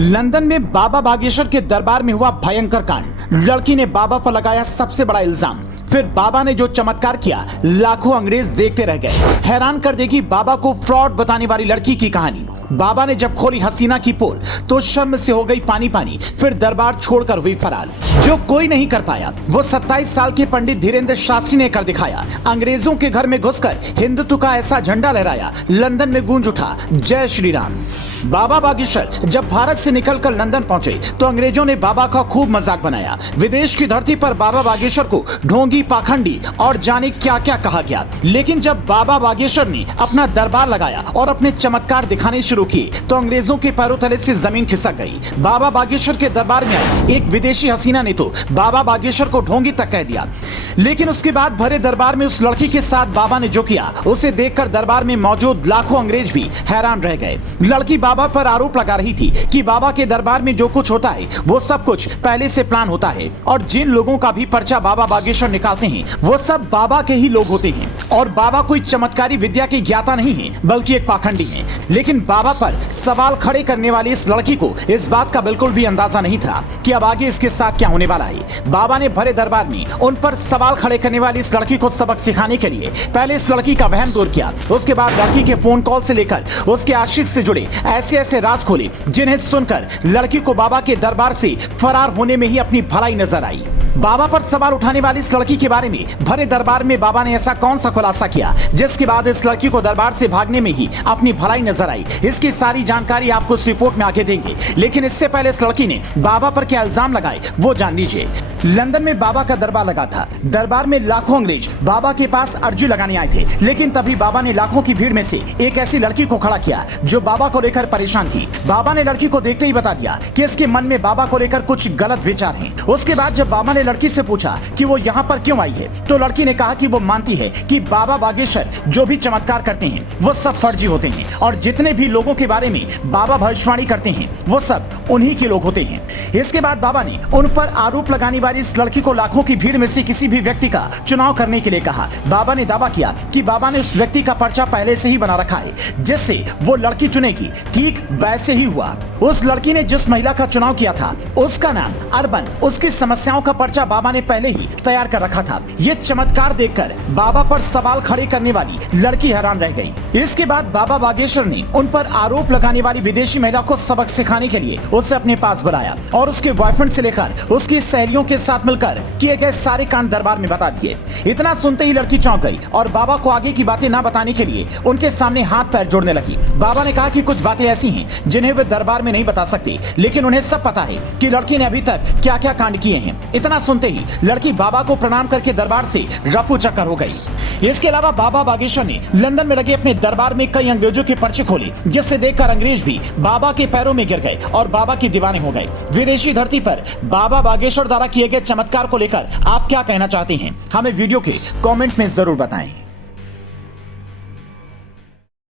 London में बाबा बागेश्वर के दरबार में हुआ भयंकर कांड। लड़की ने बाबा पर लगाया सबसे बड़ा इल्जाम। फिर बाबा ने जो चमत्कार किया, लाखों अंग्रेज देखते रह गए। हैरान कर देगी बाबा को फ्रॉड बताने वाली लड़की की कहानी। बाबा ने जब खोली हसीना की पोल तो शर्म से हो गई पानी पानी। फिर दरबार छोड़कर हुई फरार। जो कोई नहीं कर पाया वो 27 साल के पंडित धीरेन्द्र शास्त्री ने कर दिखाया। अंग्रेजों के घर में घुसकर हिंदुत्व का ऐसा झंडा लहराया, लंदन में गूंज उठा जय श्री राम। बाबा बागेश्वर जब भारत से निकलकर लंदन पहुंचे तो अंग्रेजों ने बाबा का खूब मजाक बनाया। विदेश की धरती पर बाबा बागेश्वर को ढोंगी, पाखंडी और जाने क्या क्या कहा गया। लेकिन जब बाबा बागेश्वर ने अपना दरबार लगाया और अपने चमत्कार दिखाने शुरू किए तो अंग्रेजों के पैरों तले से जमीन खिसक गई। बाबा बागेश्वर के दरबार में आई एक विदेशी हसीना ने तो बाबा बागेश्वर को ढोंगी तक कह दिया। लेकिन उसके बाद भरे दरबार में उस लड़की के साथ बाबा ने जो किया उसे देखकर दरबार में मौजूद लाखों अंग्रेज भी हैरान रह गए। लड़की बाबा पर आरोप लगा रही थी कि बाबा के दरबार में जो कुछ होता है वो सब कुछ पहले से प्लान होता है और जिन लोगों का भी पर्चा बाबा बागेश्वर निकालते हैं वो सब बाबा के ही लोग होते हैं और बाबा कोई चमत्कारी विद्या की ज्ञाता नहीं है बल्कि एक पाखंडी है। लेकिन बाबा पर सवाल खड़े करने वाली इस लड़की को इस बात का बिल्कुल भी अंदाजा नहीं था कि अब आगे इसके साथ क्या होने वाला है। बाबा ने भरे दरबार में उन पर सवाल खड़े करने वाली इस लड़की को सबक सिखाने के लिए पहले इस लड़की का वहम दूर किया। उसके बाद लड़की के फोन कॉल से लेकर उसके आशिक से जुड़े ऐसे राज खोले जिन्हें सुनकर लड़की को बाबा के दरबार से फरार होने में ही अपनी भलाई नजर आई। बाबा पर सवाल उठाने वाली इस लड़की के बारे में भरे दरबार में बाबा ने ऐसा कौन सा खुलासा किया जिसके बाद इस लड़की को दरबार से भागने में ही अपनी भलाई नजर आई। इसकी सारी जानकारी आपको इस रिपोर्ट में आगे देंगे। लेकिन इससे पहले इस लड़की ने बाबा पर क्या इल्जाम लगाए वो जान लीजिए। लंदन में बाबा का दरबार लगा था। दरबार में लाखों अंग्रेज बाबा के पास अर्जी लगाने आए थे। लेकिन तभी बाबा ने लाखों की भीड़ में से एक ऐसी लड़की को खड़ा किया जो बाबा को लेकर परेशान थी। बाबा ने लड़की को देखते ही बता दिया कि इसके मन में बाबा को लेकर कुछ गलत विचार हैं। उसके बाद जब बाबा ने लड़की से पूछा कि वो यहाँ पर क्यों आई है तो लड़की ने कहा कि वो मानती है कि बाबा बागेश्वर जो भी चमत्कार करते हैं वो सब फर्जी होते हैं और जितने भी लोगों के बारे में बाबा भविष्यवाणी करते हैं वो सब उन्हीं के लोग होते हैं। इसके बाद बाबा ने उन पर आरोप लगाने वाली इस लड़की को लाखों की भीड़ में से किसी भी व्यक्ति का चुनाव करने के लिए कहा। बाबा ने दावा किया कि बाबा ने उस व्यक्ति का पर्चा पहले से ही बना रखा है जिससे वो लड़की चुनेगी। ठीक वैसे ही हुआ। उस लड़की ने जिस महिला का चुनाव किया था उसका नाम अर्बन, उसकी समस्याओं का पर्चा बाबा ने पहले ही तैयार कर रखा था। ये चमत्कार देखकर बाबा पर सवाल खड़े करने वाली लड़की हैरान रह गई। इसके बाद बाबा बागेश्वर ने उन पर आरोप लगाने वाली विदेशी महिला को सबक सिखाने के लिए उसे अपने पास बुलाया और उसके बॉयफ्रेंड से लेकर उसकी सहेलियों के साथ मिलकर किए गए सारे कांड दरबार में बता दिए। इतना सुनते ही लड़की चौंक गई और बाबा को आगे की बातें ना बताने के लिए उनके सामने हाथ पैर जोड़ने लगी। बाबा ने कहा कि कुछ बातें ऐसी हैं जिन्हें वे दरबार में नहीं बता सकते, लेकिन उन्हें सब पता है कि लड़की ने अभी तक क्या क्या कांड किए हैं। इतना सुनते ही लड़की बाबा को प्रणाम करके दरबार से रफू चक्कर हो गई। इसके अलावा बाबा बागेश्वर ने लंदन में लगे अपने दरबार में कई अंग्रेजों के पर्चे खोले जिससे देखकर अंग्रेज भी बाबा के पैरों में गिर गए और बाबा के दीवाने हो गए। विदेशी धरती पर बाबा बागेश्वर द्वारा किए गए चमत्कार को लेकर आप क्या कहना चाहते हैं हमें वीडियो के कमेंट में जरूर बताएं।